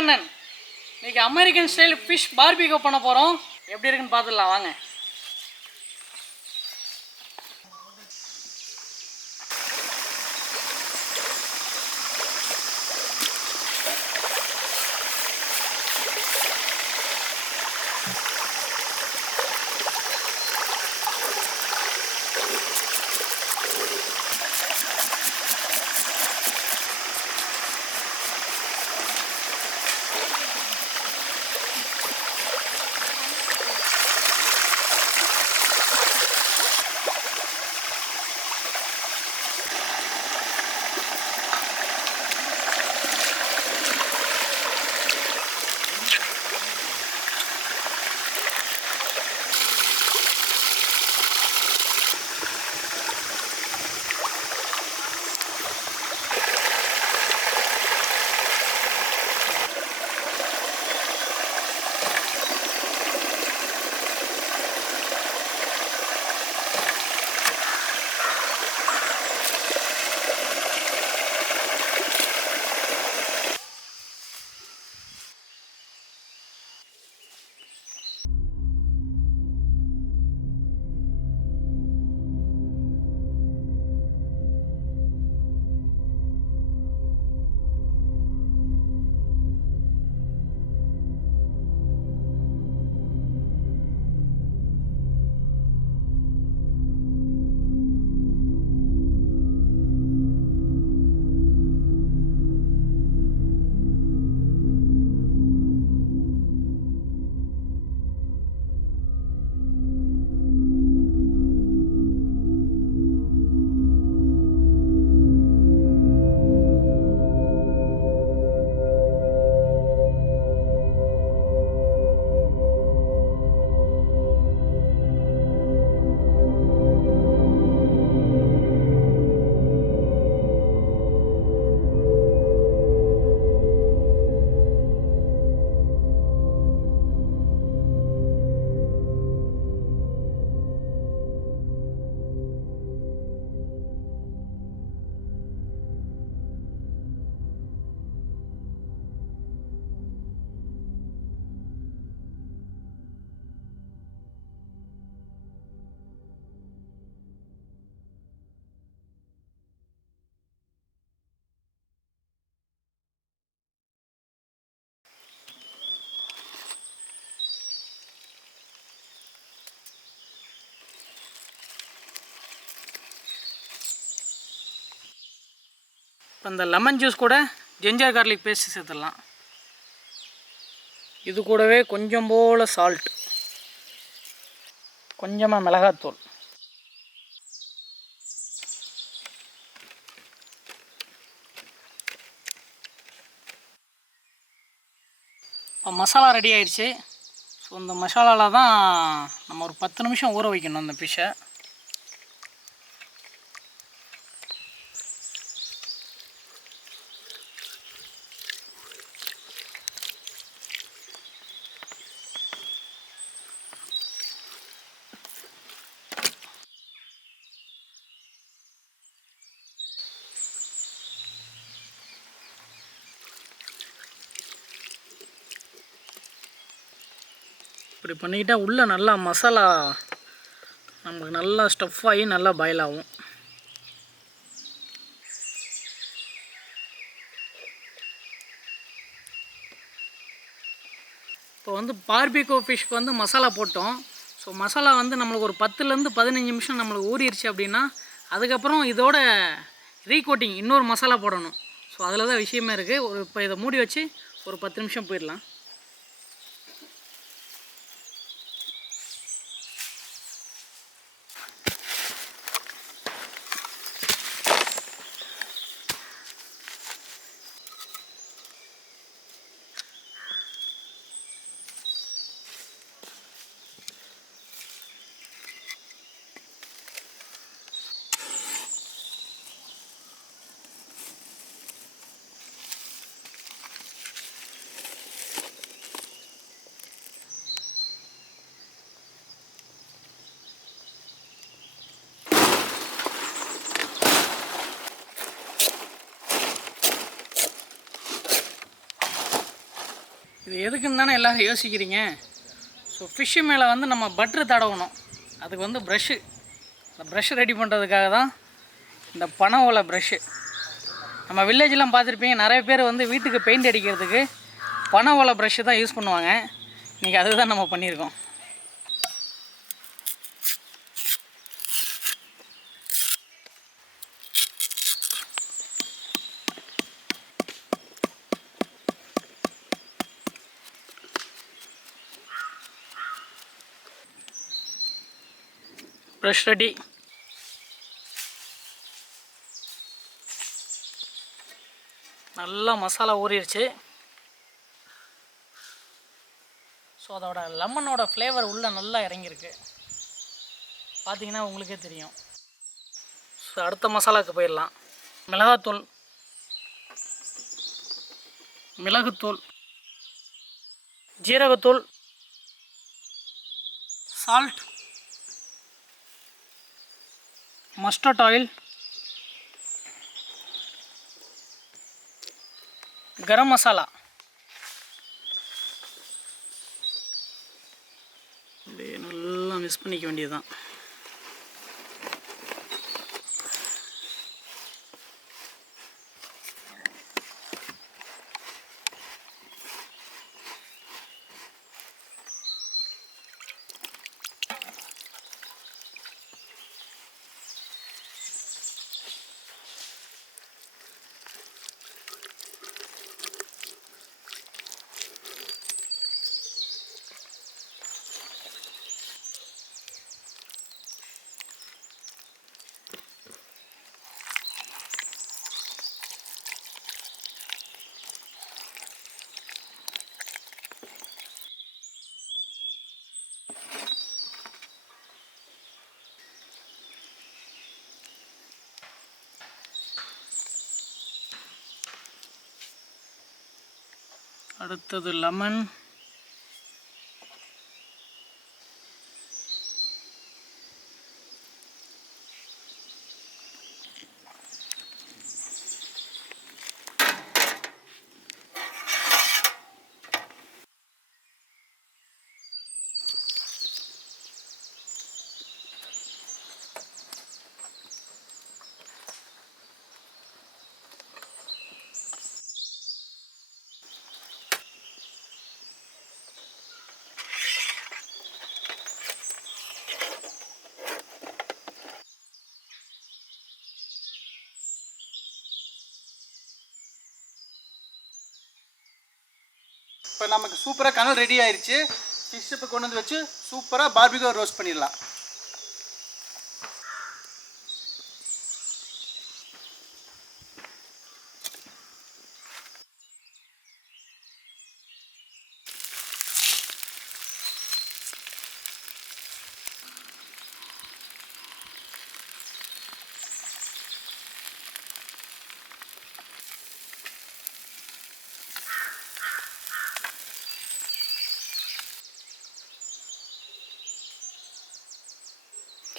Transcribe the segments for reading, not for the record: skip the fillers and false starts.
கண்ணன். இன்னைக்கு American style fish barbecue பண்ண போகிறோம். எப்படி இருக்குன்னு பார்த்துடலாம் வாங்க. இப்போ இந்த லெமன் ஜூஸ் கூட ஜிஞ்சர் கார்லிக் பேஸ்ட் சேர்த்துடலாம். இது கூடவே கொஞ்சம் போல் சால்ட், கொஞ்சமாக மிளகாத்தூள், இப்போ மசாலா ரெடி ஆயிடுச்சு. ஸோ இந்த மசாலாவில் தான் நம்ம ஒரு 10 நிமிஷம் ஊற வைக்கணும் அந்த ஃபிஷ்ஷை. இப்படி பண்ணிக்கிட்டால் உள்ளே நல்லா மசாலா நமக்கு நல்லா ஸ்டஃப் ஆகி நல்லா பாயில் ஆகும். இப்போ வந்து பார்பிக்யூ ஃபிஷ்க்கு வந்து மசாலா போட்டோம். ஸோ மசாலா வந்து நம்மளுக்கு ஒரு 10லேருந்து 15 நிமிஷம் நம்மளுக்கு ஊறிடுச்சு அப்படின்னா அதுக்கப்புறம் இதோட ரீகோட்டிங் இன்னொரு மசாலா போடணும். ஸோ அதில் தான் விஷயமே இருக்குது. இப்போ இதை மூடி வச்சு ஒரு 10 நிமிஷம் போயிடலாம். இது எதுக்குன்னு தானே எல்லோரும் யோசிக்கிறீங்க. ஸோ ஃபிஷ்ஷு மேலே வந்து நம்ம பட்ரு தடவணும். அதுக்கு வந்து ப்ரஷ்ஷு, இந்த ப்ரஷ் ரெடி பண்ணுறதுக்காக தான் இந்த பனை ஓலை ப்ரஷ்ஷு. நம்ம வில்லேஜெலாம் பார்த்துருப்பீங்க, நிறைய பேர் வந்து வீட்டுக்கு பெயிண்ட் அடிக்கிறதுக்கு பனை ஓலை ப்ரஷ்ஷு தான் யூஸ் பண்ணுவாங்க. இன்றைக்கி அதுதான் நம்ம பண்ணியிருக்கோம். Brush ready. நல்லா மசாலா ஊறிடுச்சு. ஸோ அதோட லெமனோட ஃப்ளேவர் உள்ளே நல்லா இறங்கியிருக்கு, பார்த்தீங்கன்னா உங்களுக்கே தெரியும். ஸோ அடுத்த மசாலாவுக்கு போயிடலாம். மிளகாத்தூள், மிளகுத்தூள், ஜீரகத்தூள், salt, mustard oil, garam masala. அப்படியே நல்லா மிக்ஸ் பண்ணிக்க வேண்டியதுதான். அடுத்தது லெமன், இப்போ நமக்கு சூப்பராக கனல் ரெடி ஆயிடுச்சு. ஃபிஷ் இப்போ கொண்டு வந்து வச்சு சூப்பராக பார்பிக்யூ ரோஸ்ட் பண்ணிடலாம்.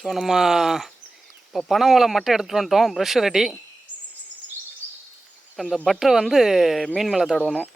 ஸோ நம்ம இப்போ பனை ஓலை மட்டும் எடுத்துகிட்டு வந்துட்டோம். Brush ready. இப்போ இந்த பட்டரை வந்து மீன் மேலே தடவணும்.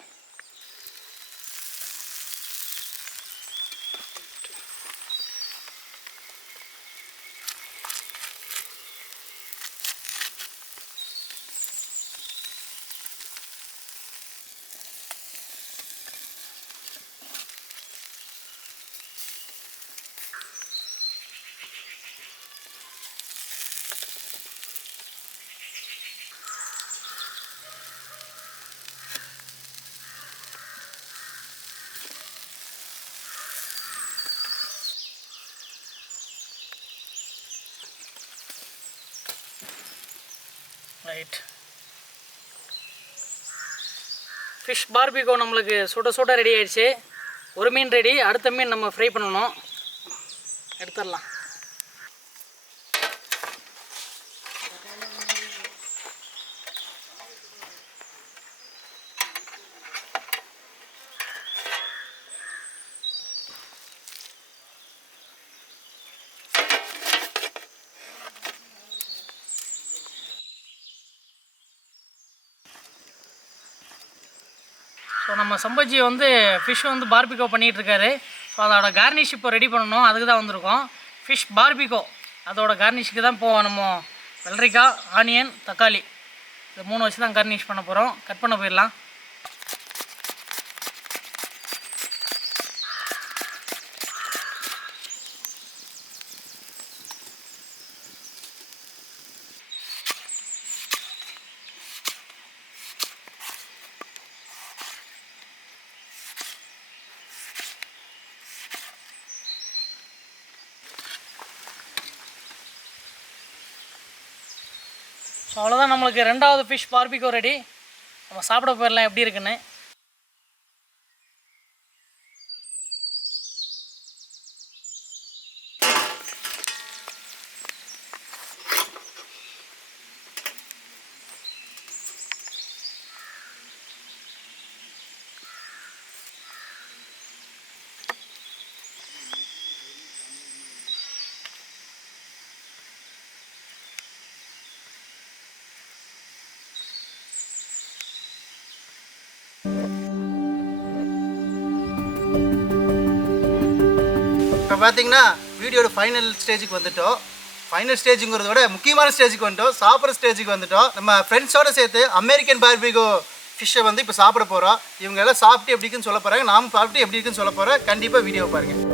ரைட். ஃபிஷ் பார்பிக்யூ நம்மளுக்கு சுட சுட ரெடி ஆயிடுச்சு. ஒரு மீன் ரெடி. அடுத்த மீன் நம்ம ஃப்ரை பண்ணணும். எடுத்துடலாம். ஸோ நம்ம சம்பஜி வந்து ஃபிஷ் வந்து பார்பிகோ பண்ணிகிட்டு இருக்காரு. ஸோ அதோட கார்னிஷ் இப்போ ரெடி பண்ணணும், அதுக்கு தான் வந்திருக்கோம். ஃபிஷ் பார்பிகோ அதோட கார்னிஷுக்கு தான் இப்போ நம்ம வெள்ளரிக்காய், ஆனியன், தக்காளி இது 3 வச்சு தான் கார்னிஷ் பண்ண போகிறோம். கட் பண்ண போயிடலாம். ஸோ அவ்வளோதான், நம்மளுக்கு 2வது ஃபிஷ் பார்பிகோ ரெடி. நம்ம சாப்பிட போயிடலாம் எப்படி இருக்குன்னு. இப்போ பார்த்தீங்கன்னா வீடியோட ஃபைனல் ஸ்டேஜுக்கு வந்துட்டோம். ஃபைனல் ஸ்டேஜுங்கிறத விட முக்கியமான ஸ்டேஜுக்கு வந்துட்டோம். சாப்பிட்ற ஸ்டேஜுக்கு வந்துட்டோம். நம்ம ஃப்ரெண்ட்ஸோடு சேர்த்து அமெரிக்கன் பார்பிகோ ஃபிஷ்ஷை வந்து இப்போ சாப்பிட போகிறோம். இவங்க எல்லாம் சாப்பிட்டு எப்படி இருக்குன்னு சொல்ல போகிறாங்க, நாம சாப்பிட்டு எப்படி இருக்குன்னு சொல்ல போகிறோம். கண்டிப்பாக வீடியோ பாருங்கள்.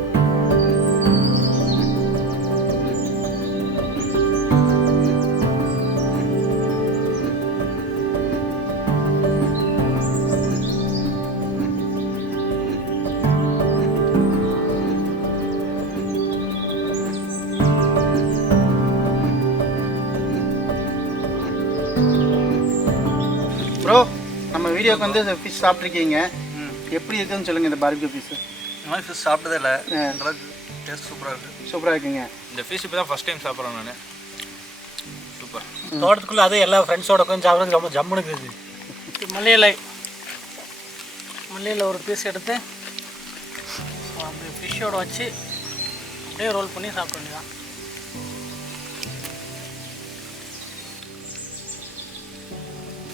ப்ரோ, நம்ம வீடியோக்கு வந்து ஃபிஷ் சாப்பிட்ருக்கீங்க, எப்படி இருக்குன்னு சொல்லுங்கள். இந்த பார்பிக்யூ ஃபிஷ் இந்த மாதிரி ஃபிஷ் சாப்பிட்டதே இல்லை. அந்தளவுக்கு டேஸ்ட் சூப்பராக இருக்குது. சூப்பராக இருக்குங்க. இந்த ஃபிஷ் இப்போ தான் ஃபஸ்ட் டைம் சாப்பிட்றேன் நான். சூப்பர். தோட்டத்துக்குள்ளே அது எல்லா ஃப்ரெண்ட்ஸோட உட்காந்து சாப்பிட்றது ரொம்ப ஜம்முன்னு இருக்குது. மல்லியில் ஒரு பீஸ் எடுத்து அப்படியே ஃபிஷ்ஷோடு வச்சு அப்படியே ரோல் பண்ணி சாப்பிட வேண்டியதான்.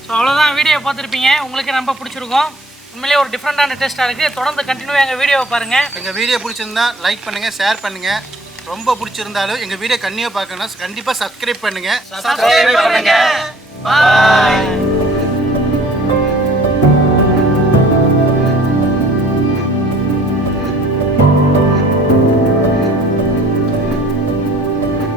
ஸோ அவ்வளோதான், வீடியோ பார்த்துருப்பீங்க. உங்களுக்கு ரொம்ப பிடிச்சிருக்கும். உண்மையிலேயே ஒரு டிஃப்ரெண்ட்டான டேஸ்ட்டாக இருக்குது. தொடர்ந்து கண்டினியூவாக எங்கள் வீடியோவை பாருங்கள். எங்கள் வீடியோ பிடிச்சிருந்தா லைக் பண்ணுங்கள், ஷேர் பண்ணுங்கள். ரொம்ப பிடிச்சிருந்தாலும் எங்கள் வீடியோ கண்டிப்பாக பார்க்கணும். கண்டிப்பாக சப்ஸ்கிரைப் பண்ணுங்கள். பாய்.